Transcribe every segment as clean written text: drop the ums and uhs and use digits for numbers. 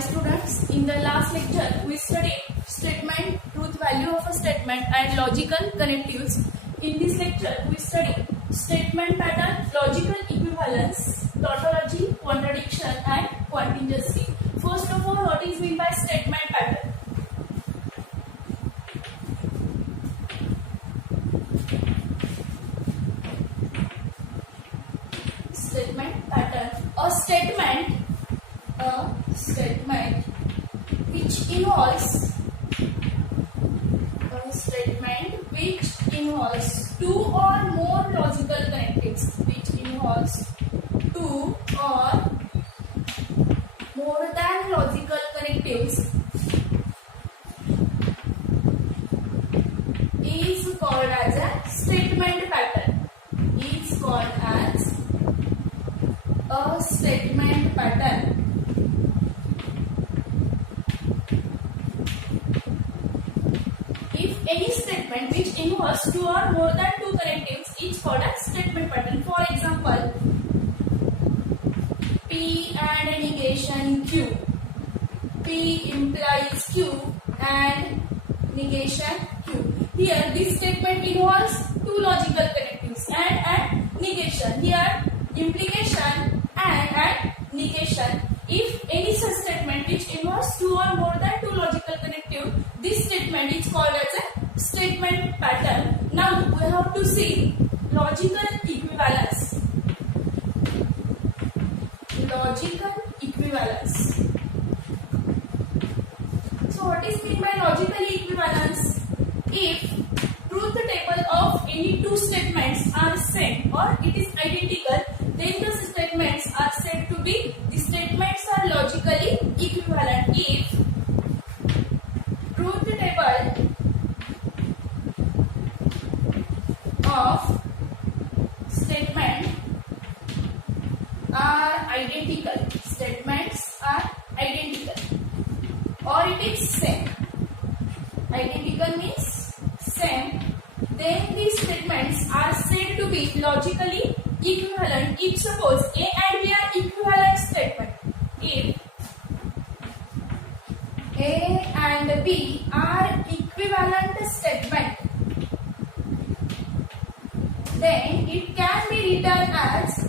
Hi students, in the last lecture we studied statement, truth value of a statement and logical connectives. In this lecture we study statement pattern, logical equivalence, tautology, contradiction and contingency. First of all, what is meant by statement pattern? Statement pattern. A statement which involves two or more logical connectives, two or more than logical connectives is called as a statement pattern. Is called as a statement pattern. If any statement which involves two or more than two connectives is called a statement pattern. For example, P and negation Q. P implies Q and negation Q. Here this statement involves two logical connectives and negation. Here implication and negation. If any such statement which involves two or more than two logical connectives, this statement is called as a statement pattern. Now we have to see logical equivalence. Logical equivalence. So what is meant by logical equivalence? If truth table of any two statements are same or it is identical, then the statements are said to be, the statements are logically equivalent. If truth table of statement are identical, or it is same. Identical means same. Then these statements are said to be logically equivalent if suppose A and B are equivalent statement. If A and B are equivalent statement, then it can be written as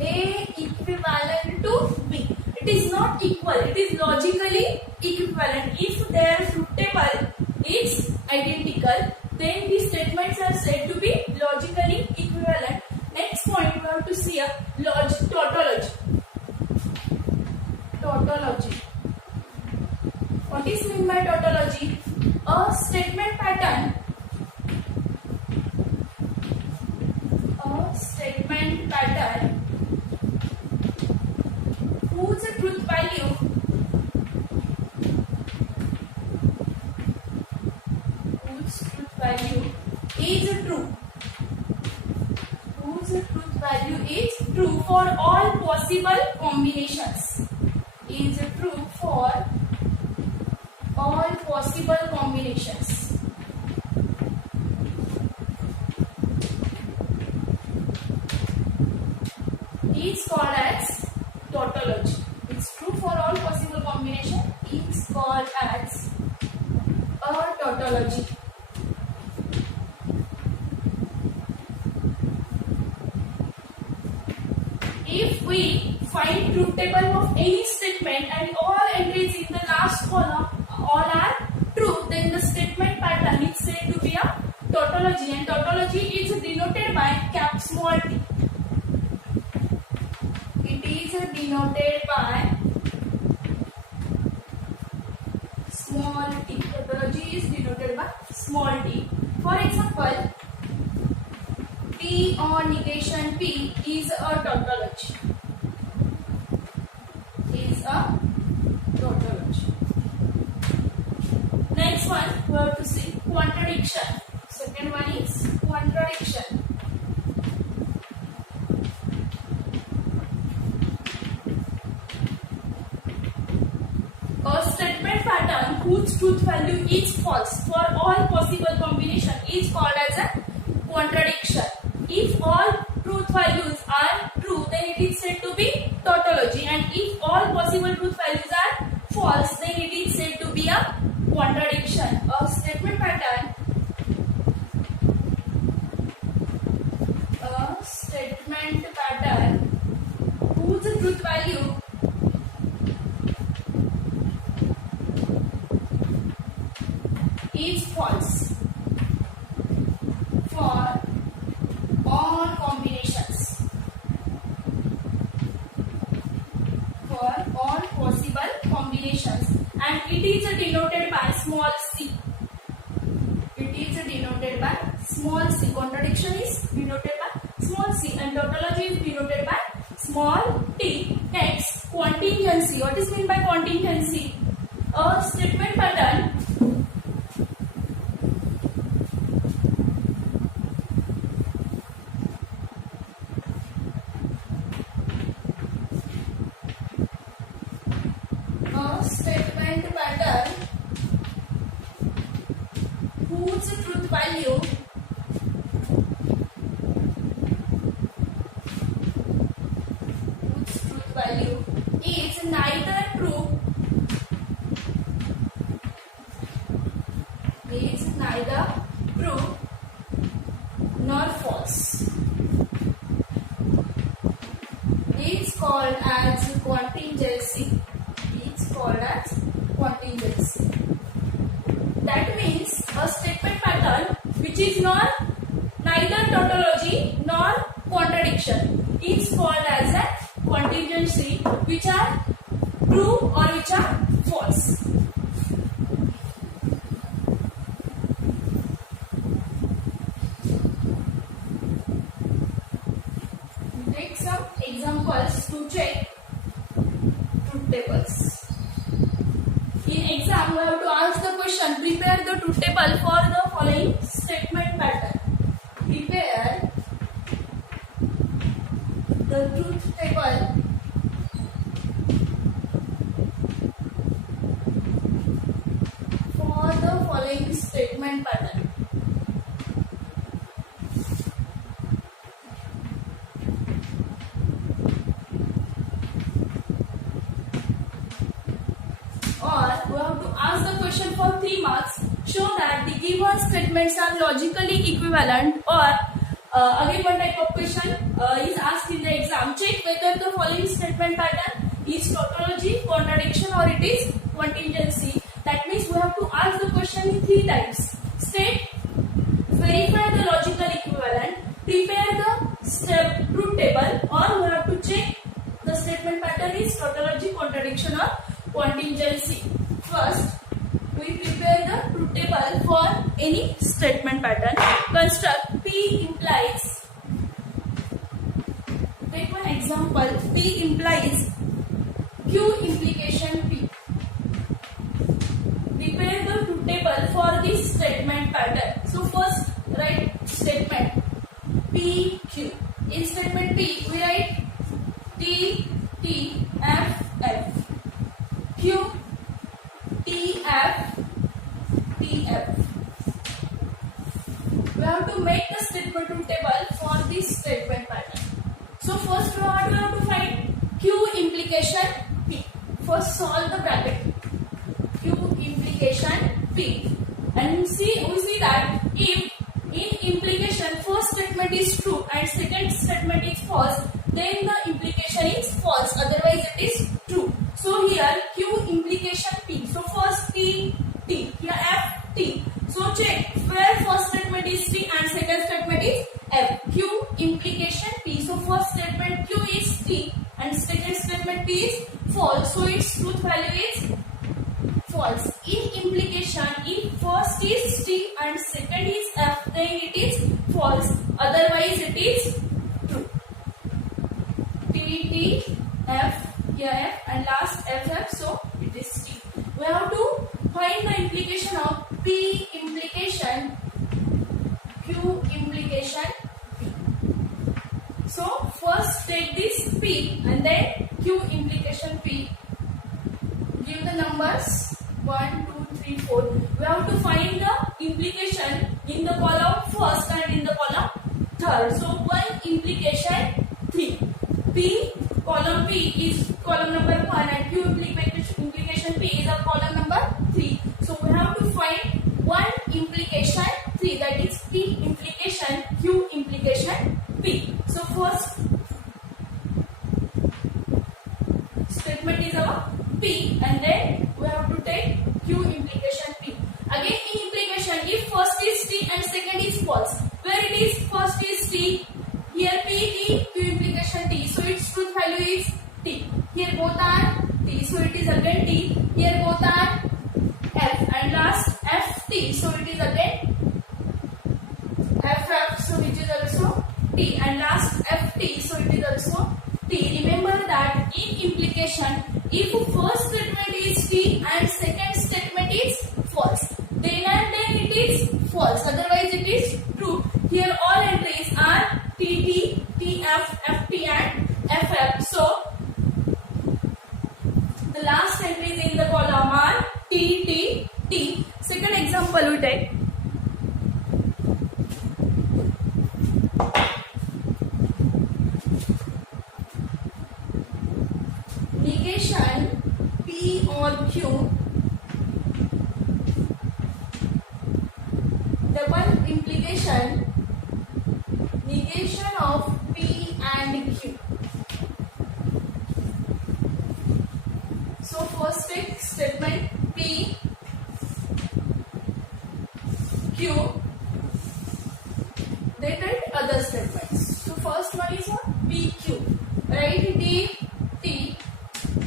A equivalent to B. It is not equal, it is logically equivalent. If their truth table is identical, then these statements are said to be logically equivalent. Next point we have to see a tautology. Tautology. What is meant by tautology? A statement pattern. A statement pattern whose truth value is true. Whose truth value is true for all possible combinations. Is true for all possible combinations. Is called as tautology. It's true for all possible combination. Is called as a tautology. If we find truth table of any statement and all entries in the last column all are true, then the statement pattern is said to be a tautology, and tautology is denoted by cap small t. It is denoted by small t. Tautology is denoted by small t. For example, P or negation P is a tautology. Next one we have to see contradiction. Second one is contradiction. A statement pattern whose truth value is false for all possible combination is called as a contradiction. If all truth values are true, then it is said to be tautology, and if all possible truth values are false, false, then it is said to be a contradiction. A statement pattern whose truth value is false for all combinations, for all possible combinations, and it is denoted by small c. It is denoted by small c. Contradiction is denoted by small c and tautology is denoted by small t. Next, contingency. What is meant by contingency? A statement pattern whose truth value is neither true nor false is called as contingency. That means a statement pattern which is neither tautology nor contradiction is called as a contingency, which are true or which are false. Take some examples to check truth tables. In exam, we have to ask the question, prepare the truth table for the following statement pattern. Prepare the truth table for the following statement pattern. We have to ask the question for 3 marks. Show that the given statements are logically equivalent, or again one type of question is asked in the exam. Check whether the following statement pattern is tautology, contradiction, or it is contingency. That means we have to ask the question in 3 types. State, verify the logical equivalent, prepare the truth table, or we have to check the statement pattern is tautology, contradiction, or contingency. First, we prepare the truth table for any statement pattern. Construct P implies. Take one example. P implies Q implication P. Prepare the truth table for this statement pattern. So first, write statement P Q. In statement P, we write T T F F. Q T F T F. We have to make the statement truth table for this statement pattern. So first we have to find Q implication P. First solve the bracket. Q implication P. And we see that if in implication first statement is true and second statement is false, then the implication is false, otherwise it is true. So here Q implication P. So first T T, here F T. So check where first statement is T and second statement is F. Q implication P. So first statement Q is T and second statement P is false. So its truth value is false. In implication, if first is T and second is F, then it is false. Otherwise it is true. T T F, here F and last F F, so it is T. We have to find the implication of P implication Q implication P. So first take this P and then Q implication P. Give the numbers 1, 2, 3, 4. We have to find the implication in the column first and in the column third. So 1 implication 3. P, column P is column number 1 and Q implication implication P is a column number 3. So we have to find one implication 3, that is P implication Q implication P. So first statement is our P, and then we have to take Q implication P. Again in implication, if first is T and second is false, where it is first is T, here P T, Q implication T, so its truth value is T. Here both are T, so it is again T. Here both are F, and last F T, so it is again F F, so which is also T, and last F T, so it is also T. Remember that in implication, if first statement is T and second statement is false, then and then it is false, otherwise it is true. Here all entries are TT, TF, FT and FF. So the last entries in the column are TT, T. Second example we take. Negation P or Q, double implication negation of P and Q. So first take statement P Q, then write other statements. So first one is what? PQ. Write D T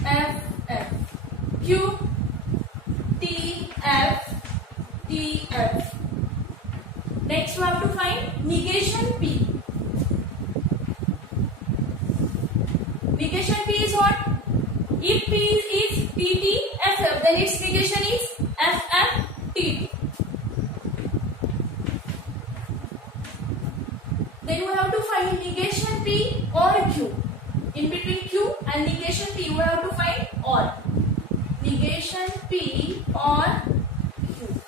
F F, Q T F T F. Next we have to find negation P. Negation P is what? If P is TT FF, then its negation is FF TT. Then we have to find negation P or Q. In between Q and negation P, we have to find or. Negation P or Q.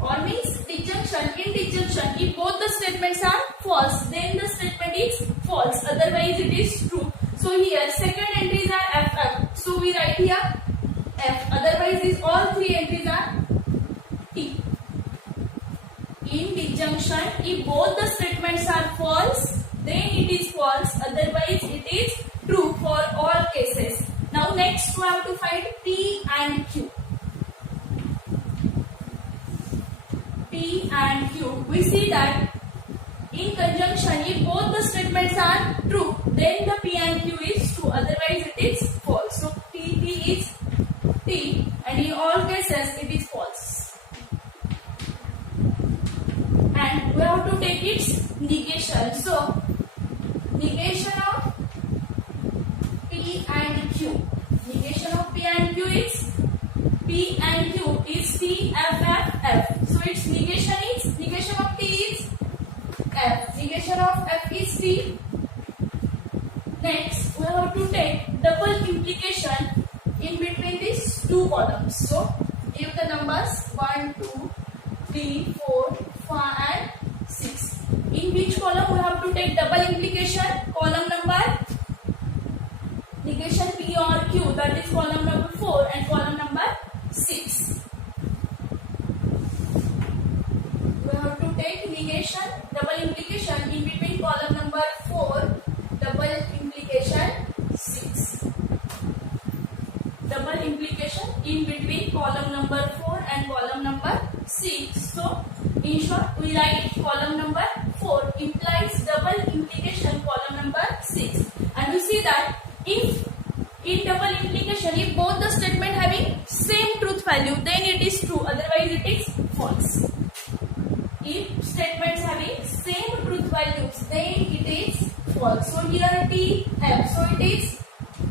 Or means disjunction. In disjunction, if both the statements are false, then the statement is false, otherwise it is true. So here second entries are FF, so we write here F, otherwise these all three entries are T. In disjunction, if both the statements are false, then it is false, otherwise it is true for all cases. Now next we have to find P and Q. P and Q, we see that in conjunction, if both the statements are true, then the P and Q is true, otherwise it is false. So T is T, and in all cases it is false. And we have to take its negation. So negation of P and Q. Negation of P and Q is P and Q is T F F F. So its negation of T is F. Negation of F is T. Next, we have to take double implication in between these two columns. So give the numbers 1, 2, 3, 4, 5 and 6. In which column we have to take double implication? Column number negation P or Q, that is column number 4 and column number 6. We have to take negation, double implication in between column number 4, double implication 6. Double implication in between column number 4 and column number 6. So in short, we write column number 4 implies double implication column number 6. And we see that if in double implication, if both the statement having same truth value, then it is true, otherwise it is false. If statements having same truth values, then it is false. So here T F, so it is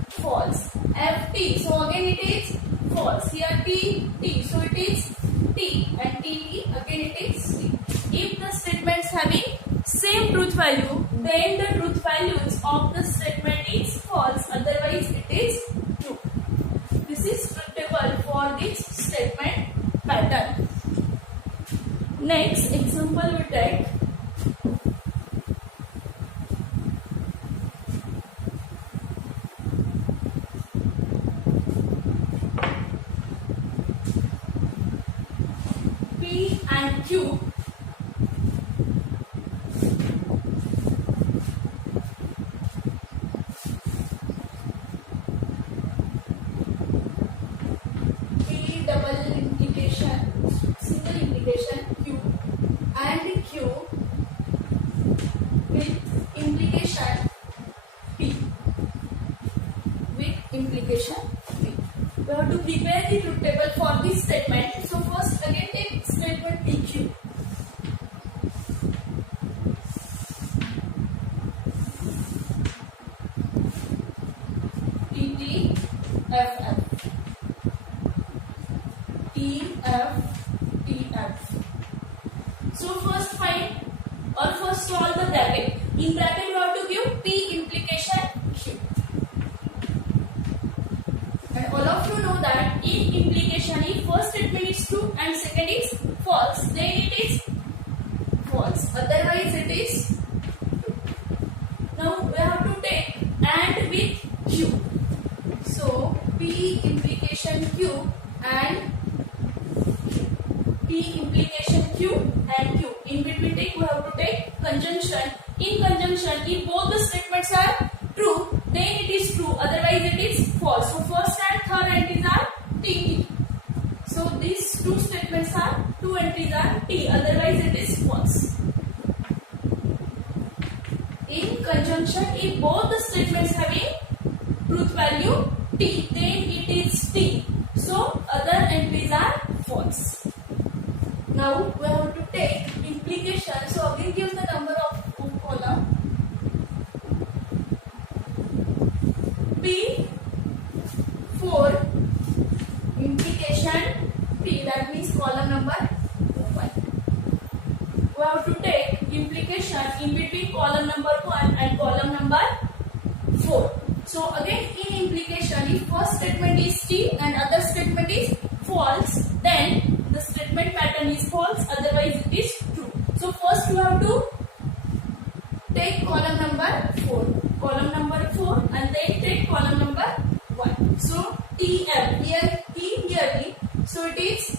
false. F T, so again it is false. Here T T, so it is T, and T T, again it is T. If the statements having same truth value, then the truth values of the statement is false, otherwise it is true. This is suitable for this statement pattern. Next example we take. and Q. P double implication, single implication Q and Q with implication P. With implication P. We have to prepare the truth table for this statement. So first again take statement PQ. TTFF. TFTF. So first find or first solve the bracket. In bracket we have to give P implication Q. And all of you know that in implication, if first statement is true and second is false, then it is false. Otherwise it is true. Now we have to take AND with Q. So P implication Q and P implication Q and Q. In between take we have to take conjunction. In conjunction, if both the statements are true, then it is true. Otherwise it is false. So first and third entries are T. So these two statements are, two entries are T. Otherwise it is false. In conjunction, if both the statements having truth value T, then it is T. So other entries are false. Now we have to take implication. So again give the number of column. P4 implication P, that means column number 1. We have to take implication in between column number 1 and column number 4. So again in implication, if first statement is T and other statement is false, then the statement pattern is false, otherwise it is true. So first we have to take column number 4, and then take column number 1. So TF, here T, here T, so it is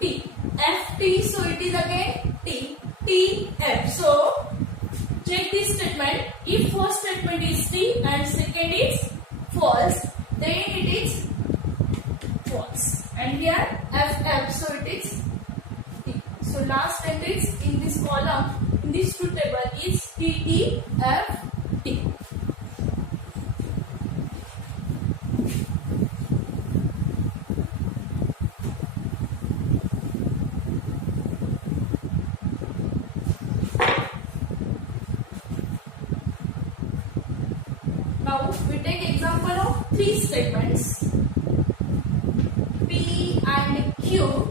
T. FT, so it is again T. TF. So check this statement. If first statement is T and second is false, then it is false. And here FF, so it is T. So last entries in this column, in this truth table is TTFT. Now we take example of three statements. P and Q.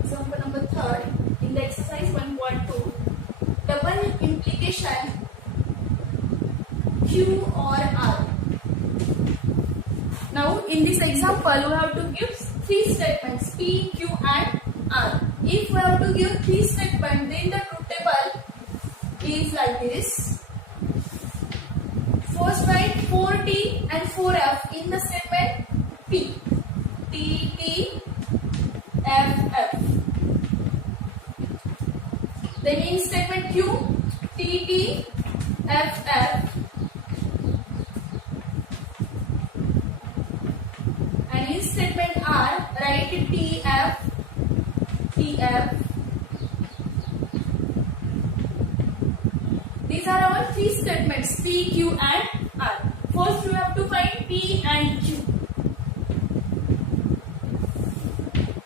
Example number 3rd in the exercise 1.2. Double implication Q or R. Now in this example we have to give three statements P, Q and R. If we have to give three statements, then the truth table is like this. First write 4T and 4F in the statement P. T, T, F, F. Then in statement Q, T, T, F, F. And in statement R, write T, F, T, F. These are our three statements P, Q and R. First we have to find P and Q.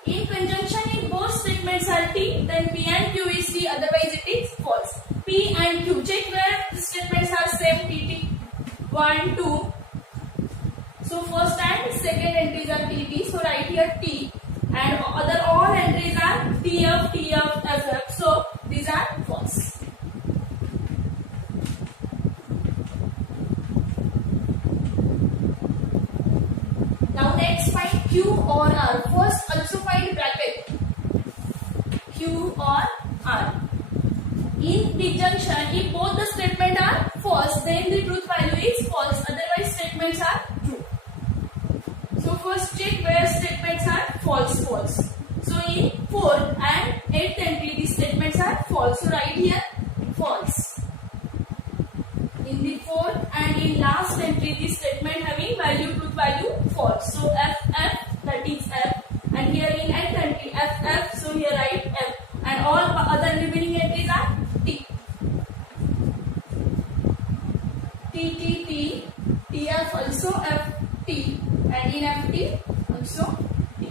In conjunction, if both statements are T, then P and Q is T, otherwise it is false. P and Q, check where the statements are same TT. 1, 2. So first and second entries are TT, so write here T. And other all entries are TF, TF, FF. So these are false. Now next find Q or R. First also find bracket. Q or R. In disjunction, if both the statements are false, then the truth value is false. Otherwise statements are true. So first check where statements are false, false. So in fourth and eighth entry, these statements are false. So write here false. In the fourth and in last entry, this statement having value, truth value, false. So FF, that is F, and here in eighth entry FF, so here write F, and all other remaining entries are T. T, T, T, TF also FT, and in FT also T.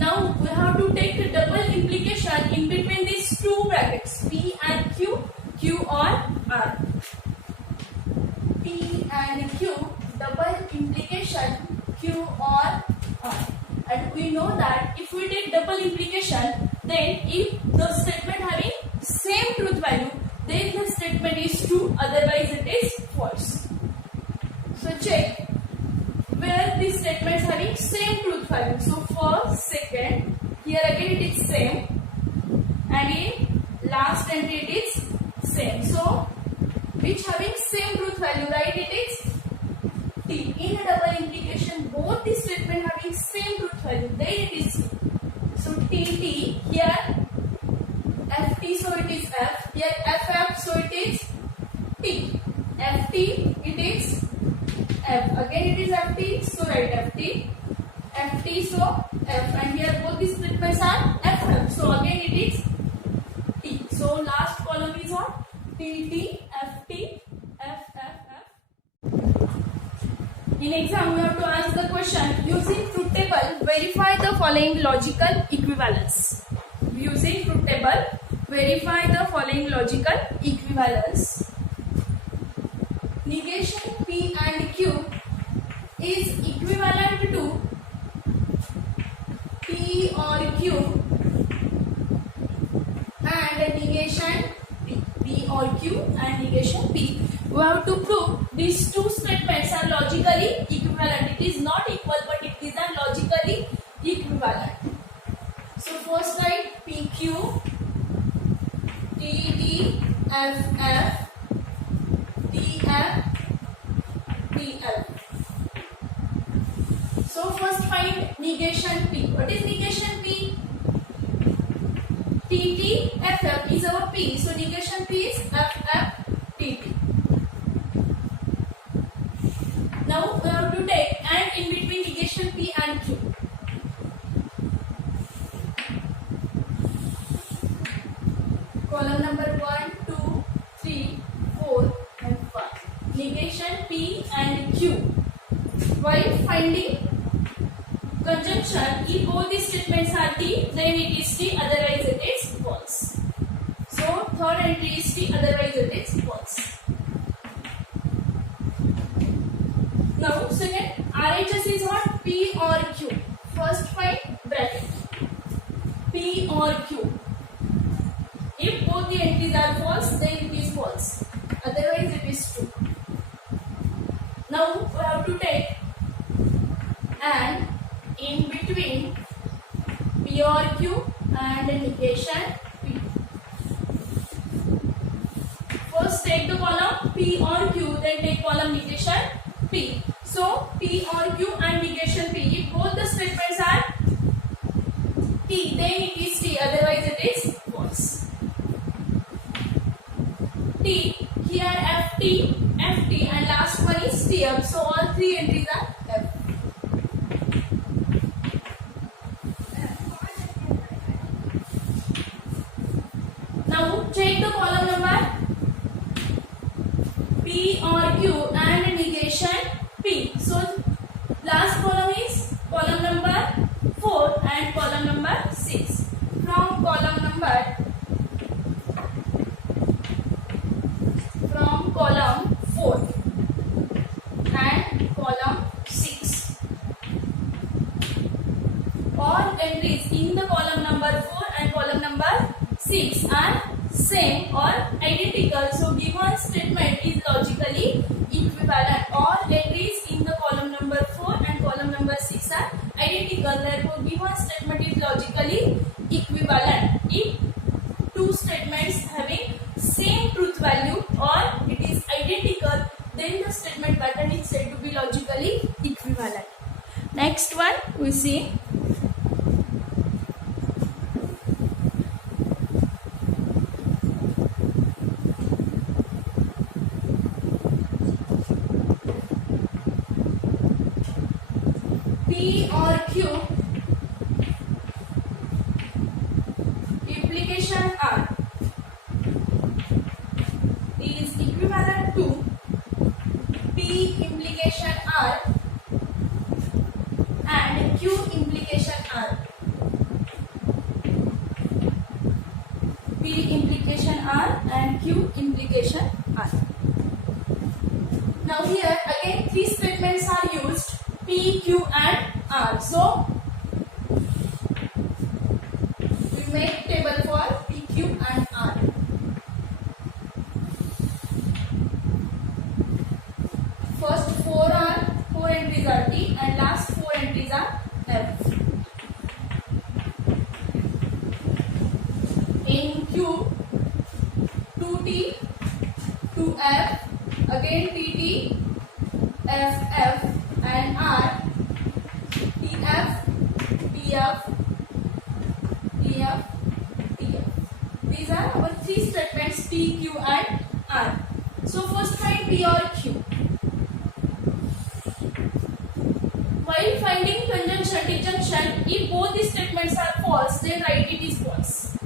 Now we have to take the double implication in between these two brackets, P and Q, Q or R. P and Q, double implication Q or R. And we know that if we take double implication, then if the statement having same truth value, then the statement is true, otherwise it is false. So check where these statements having same truth value. So first, second, here again it is same, and in last entry it is same. So which having same truth value, right? It is T. In a double implication, both the statement having same truth value, then it is T. So T, T, here FT, so it is F, here FF, so it is T, FT, it is F, again it is FT, so write FT, FT, so F, and here both these statements are FF, so again it is T. So last column is what? T, T, FT, F, F, F. In exam, we have to ask the question, using truth table, verify the following logical equivalence. Using truth table, verify the following logical equivalence. Negation P and Q is equivalent to P or Q and negation P or Q and negation P. We have to prove these two statements are logically equivalent. It is not equal, but it is logically equivalent. So first write PQ, TT, FF, TF, TL. So first find negation P. What is negation P? TT, FF is our P. So negation P is FF, TT. Now we have to take and in between negation P and Q. Column number 1, 2, 3, 4 and 5. Negation P and Q. While finding conjunction, if both the statements are T, then it is T, otherwise it is false. So third entry is T, otherwise it is false. Now second, RHS is what? P or Q. First find bracket. P or Q. If both the entries are false, then it is false. Otherwise it is true. Now we have to take and in between P or Q and negation P. First take the column P or Q, then take column negation P. So P or Q and negation P. If both the statements are T, then it is T, otherwise it is false. T, here FT, FT, and last one is TF. So all three entries are F. Now check the column number P or Q and negation P. So last column is column number 4 and column number 6. From column 4 and column 6. All entries in the column number 4 and column number 6 are same or identical. So given statement is logically equivalent. All entries in the column number 4 and column number 6 are identical. Therefore given statement is logically equivalent. If two statements having same truth value or it is identical, then the statement pattern is said to be logically equivalent. Next one we see P or Q implication R is equivalent to P implication R and Q implication R. P implication R and Q implication R. Now here again three statements are used, P, Q and R. So we make table for P, Q and R. First four entries are T and last four entries are F. In Q, 2T, 2F, again TT, FF and R, TF, TF, TF, TF. These are our three statements P, Q and R. So first find P or Q. While finding conjunction, disjunction, if both the statements are false, then write it is false.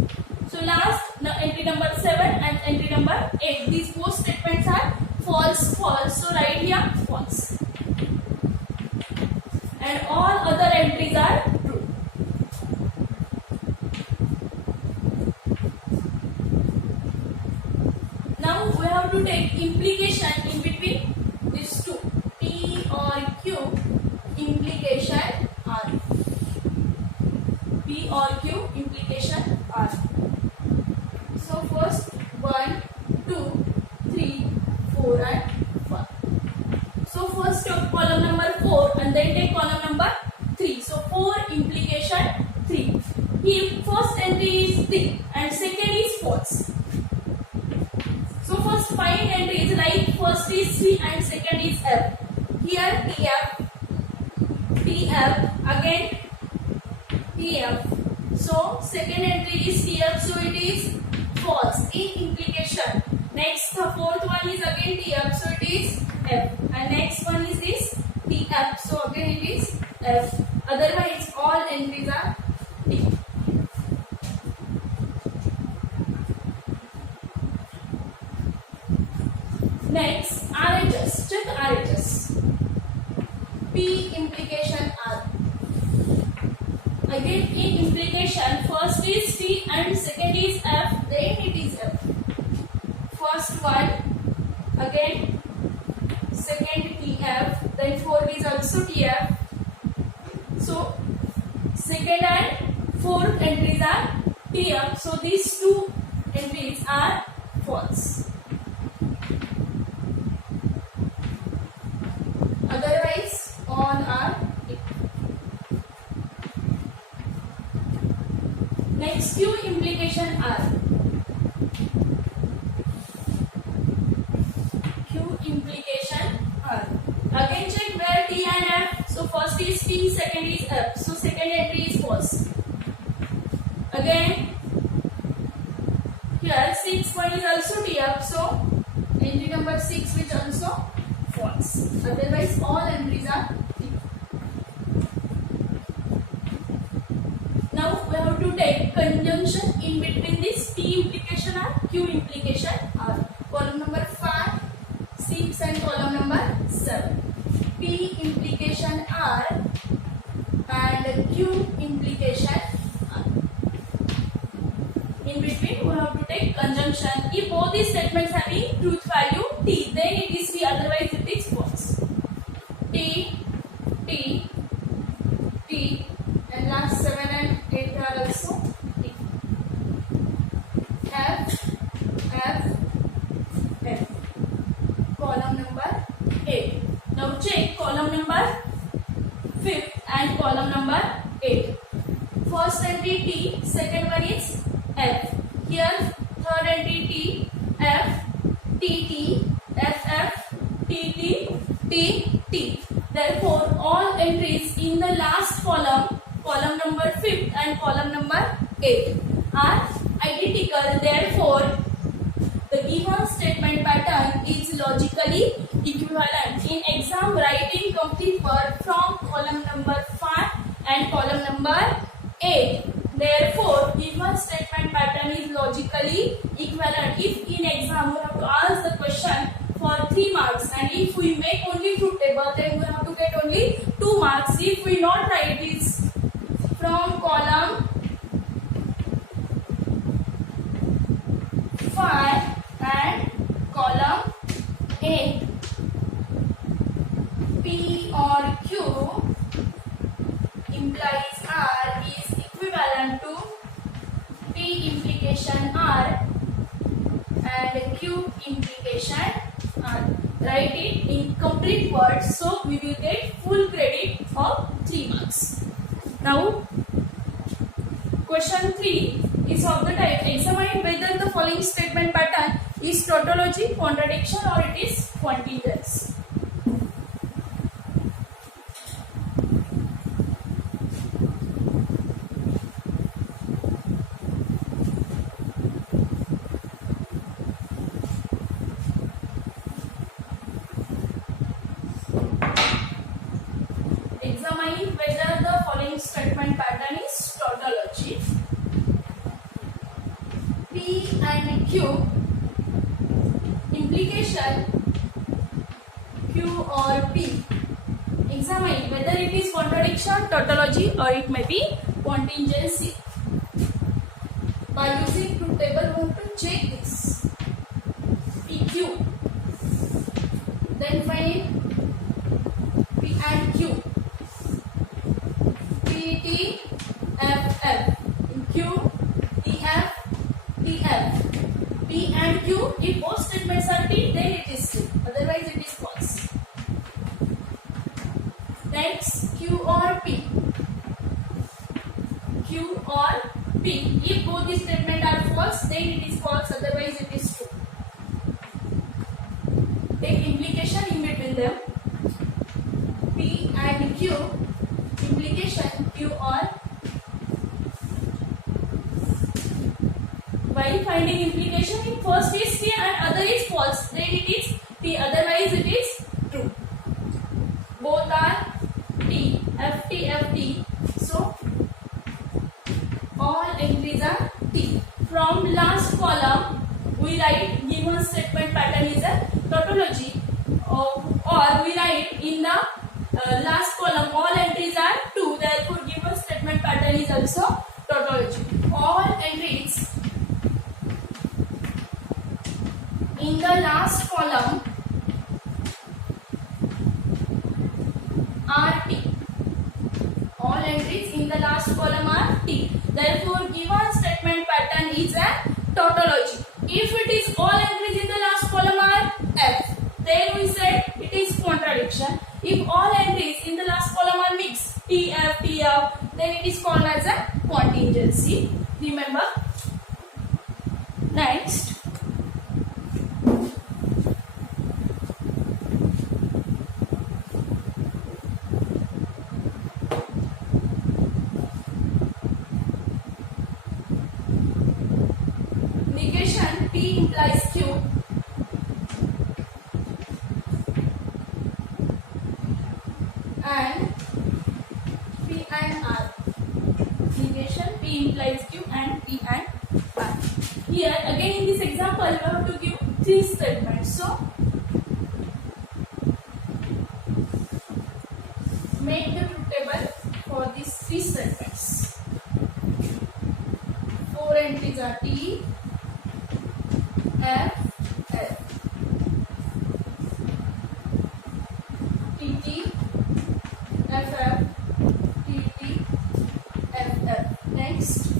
So last entry number 7 and entry number 8, these both statements are false, false. So write here false. And all other entries are true. Now we have to take implication in between these two, P or Q implication R. P or Q implication R. So first 1, 2, 3, 4 and 5. So first take column number 4 and then take column number 3. So 4 implication 3. If first entry is T and second is false. So first find entries like first is T and second is F. Here TF, TF, again TF. So second entry is TF, so it is false in implication. Next the fourth one is again TF, so it is F. And next one is this TF, so again it is F. Otherwise all entries are T. Next RHS, check RHS. P implication R. Again in implication first is T and second is F, then it is F. First one, again second TF, then fourth is also TF. So second and fourth entries are TF, so these two entries are false. Otherwise all are T. Next Q implication R. Q implication R. Again check where T and F. So first is T, second is F. So second entry is false. Again here 6 one is also TF. So entry number 6 which also false. Otherwise all entries are T. Now we have to take conjunction in between this P implication R, Q implication R. Column number 5, 6 and column number 7. P implication R and Q implication R. In between we have to take conjunction. If both these statements having truth value T, then it is T, otherwise it is false. T, T, T, and last 7 and 8 are also T. F, F, F. Column number 8. Now check column number 5 and column number 8. First entry T, second one is F. Here third entry T, F, T, T, F, F, T, T, T, T. Therefore all entries in the last column, column number 5 and column number 8 are identical. Therefore the given statement pattern is logically equivalent. In exam writing complete word from column number 5 and column number 8. Therefore, given statement pattern is logically equivalent. If in exam we have to ask the question for 3 marks, and if we make only truth table, then we have to get only 2 marks. If we not write this from column 5 and column 8, P or Q implies R is equivalent to P implication R and Q implication R. Write it in complete words, so we will get full credit of 3 marks. Now, question 3 is of the type: examine whether the following statement pattern is tautology, contradiction, or it is contingence. Examine whether the following statement pattern is tautology. P and Q implication Q or P. Examine whether it is contradiction, tautology, or it may be contingency. By using truth table, we have to check this. PQ. Then find P and Q. P, T, F, F. Q, T, F, T, F. P and Q, if both statements are T, then it is true. Otherwise, it is false. Next, Q or P. Q or P. If both the statements are false, then it is false. Otherwise, it is true. Take implication in between them. P and Q. Implication Q or. While finding implication, if first is T and other is false, then it is T. Otherwise, it is true. Both are T. F, T, F, T. So, all entries are T. From last column, we write given statement pattern is a tautology, or we write in the last column all entries are 2. Therefore, given statement pattern is also tautology. All entries in the last column are T. All entries in the last column are T. Therefore, given statement pattern is a tautology. If it is all entries in the last column are F, then we said it is contradiction. If all entries in the last column are mixed, T, F, T, F, then it is called as a contingency. Remember? Next. Negation P implies Q. And P and R. Negation P implies Q and P and R. Here again in this example we have to give 3 statements. So make the truth table for these 3 statements. 4 entries are T, F, F. T, T, F, F, T, T, F, F. Next,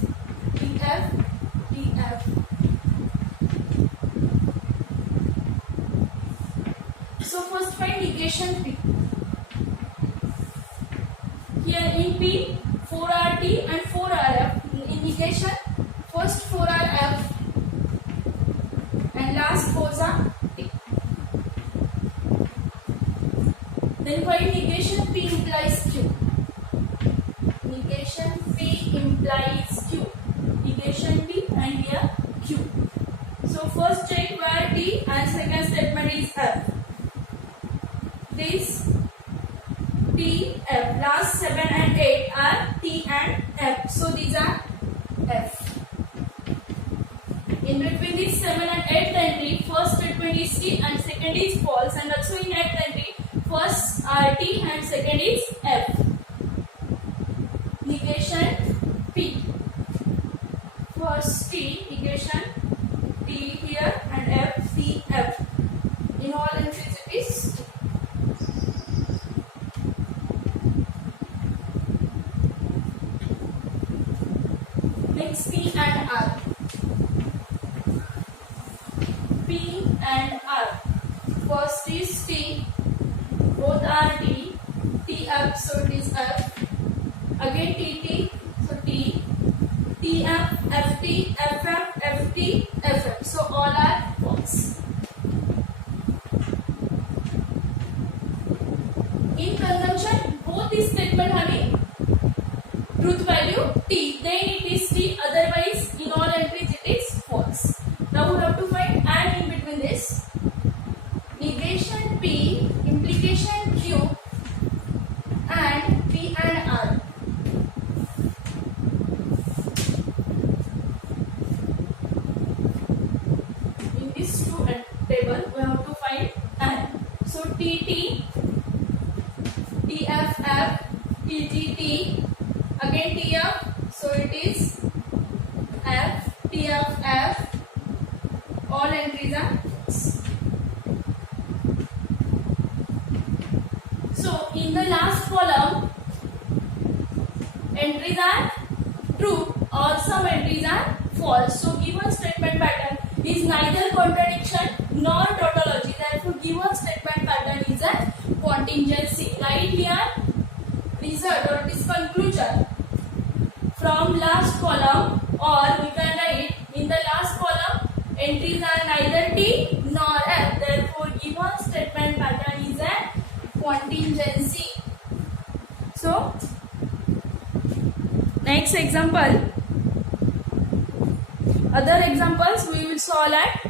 T, F, T, F. So first find negation P. Here in P, 4 are T and 4 are F. In negation, first 4 are F and last 4 are T. Then find negation P implies Q. Negation P implies Q. Negation P and here Q. So first check where T and second statement is F. This T, F. Last 7 and 8 are T and F. So these are F. In between this 7 and 8th entry, first statement is T and second is false, and also in 8th entry, first are T and second is F. Negation P. First T, negation T here and F, T, F. In all entries it is next P and R. P and R. First is T, both are T, T F, so it is F. Again T T, so T, T F, F T, F F, F T, F F. So all are false. In conjunction, both is statement having truth value T, then it is T, otherwise in all entries it is false. Now we have to find and in between this. Negation P, implication Q and P and R. In this two table we have to find and. So T T, T F F, T G T, again T F, so it is F, T F F, all entries are false. So in the last column, entries are true or some entries are false. So given statement pattern is neither contradiction nor tautology. Therefore given statement pattern is a contingency. Write here result or this conclusion from last column, or we can write in the last column entries are neither T nor F. Therefore given statement pattern is a contingency. So next example, other examples we will solve at